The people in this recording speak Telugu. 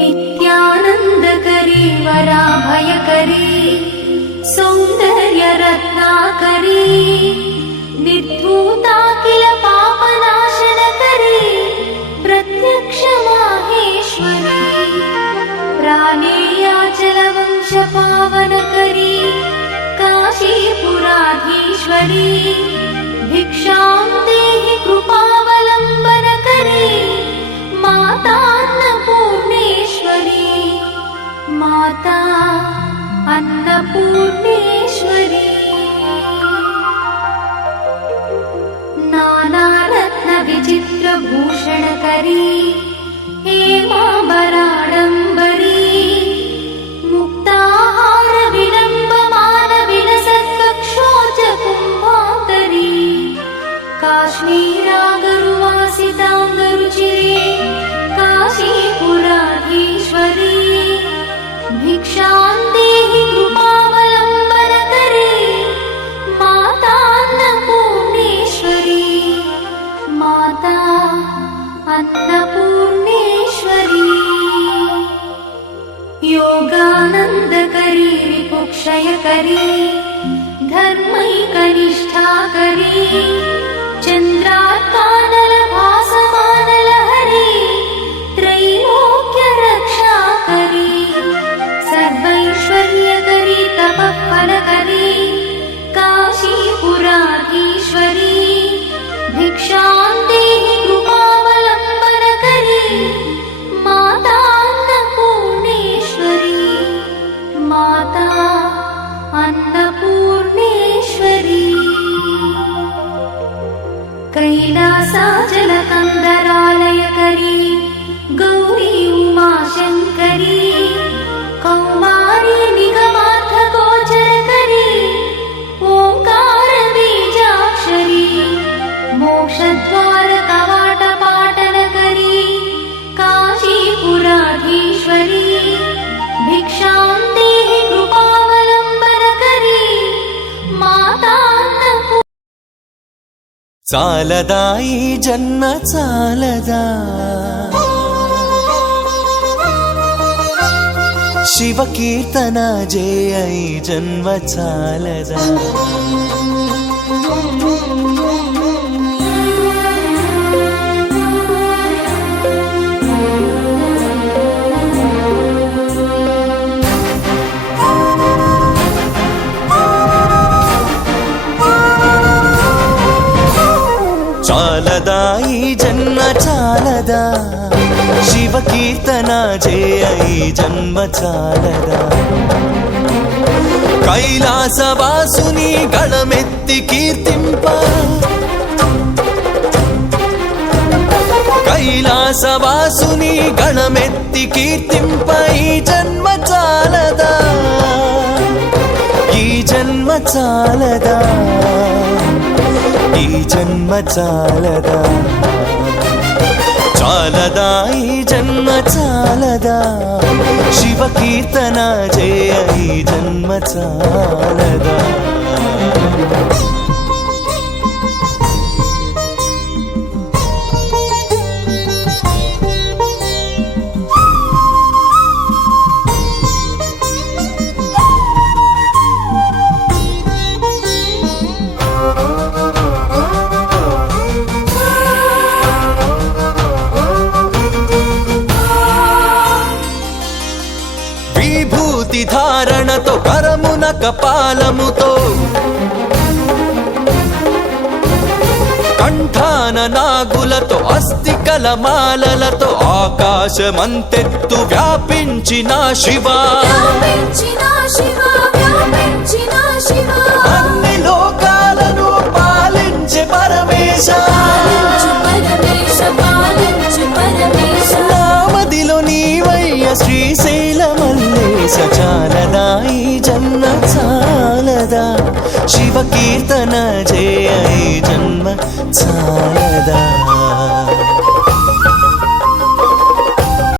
नित्यानन्दकरी वराभयकरी सौन्दर्यरत्नाकरी निर्धूताखिल पापनाशनकरी प्रत्यक्ष माहेश्वरी प्राणेयाचलवंशपावनकरी काशीपुराधीश्वरी भिक्षां देहि कृपावलम्बनकरी माता अन्नपूर्णेश्वरी माता अन्नपूर्णेश्वरी नानारत्नविचित्रभूषणकरी हेमाम्बराडम्बरी मुक्ताहारविलम्बमानविलसत्कक्षोजकुम्भान्तरी काश्मीरागरुवासिताङ्गरुचिरे काशीपुराधीश्वरी भिक्षां देहि कृपावलम्बनकरी माता अन्नपूर्णेश्वरी माता अन्नपूर्णेश्वरी योगानन्दकरी रिपुक्षयकरी धर्मैकनिष्ठाकरी चन्द्रार्कानलभासमानलहरी त्रैलोक्यरक्षाकरी सर्वैश्वर्यकरी तपःफलकरी काशीपुराधीश्वरी भिक्षां देहि कृपावलम्बनकरी माता अन्नपूर्णेश्वरी माता अन्नपूर्णेश्वरी कैलासाचलकन्दरालयकरी गौरी उमाशङ्करी कौमारी निगमार्थगोचरकरी ओङ्कारबीजाक्षरी मोक्षद्वारकवाटपाटनकरी काशीपुराधीश्वरी भिक्षां देहि कृपावलम्बनकरी माता చాలదా ఈ జన్మ చాలదా శివ కీర్తన జయ ఈ జన్మ చాలదా చాలదా ఈ జన్మ చాలదా శివ కీర్తన జయ ఈ జన్మ చాలదా కైలాసవాసుని గళమెత్తి కీర్తింప కైలాసవాసుని గళమెత్తి కీర్తింప ఈ జన్మ చాలదా ఈ జన్మ చాలదా ఈ జన్మ చాలదా చాలదా ఈ జన్మ చాలదా శివ కీర్తన జయ ఈ జన్మ చాలదా ధారణతో కరమున కపాలముతో కంఠాన నాగులతో అస్థికల మాలలతో ఆకాశమంతెత్తు వ్యాపించిన శివా అన్ని లోకాలను పాలించే పరమేశ నామదిలో నీవయ్య శ్రీశైల మల్లేశ చాలదా ఈ జన్మ చాలదా శివ కీర్తన జయ ఈ జన్మ చాలదా